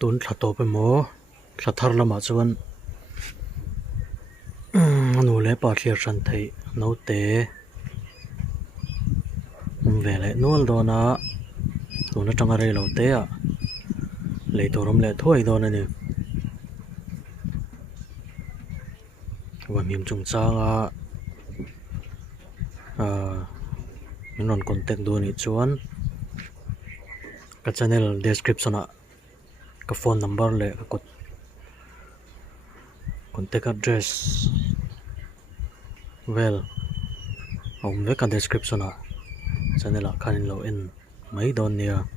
tun thla to pe mo thla thar lama chuan nu le pa thliarhran theih no te ve le nual dona tuna tanga rei lo te a leitur le thuai don ani Vahmim chung changa non contact do ni chuan ka channel description a ka phone number le ka contact address well ve ka description a channel a khanin lo in mai don nia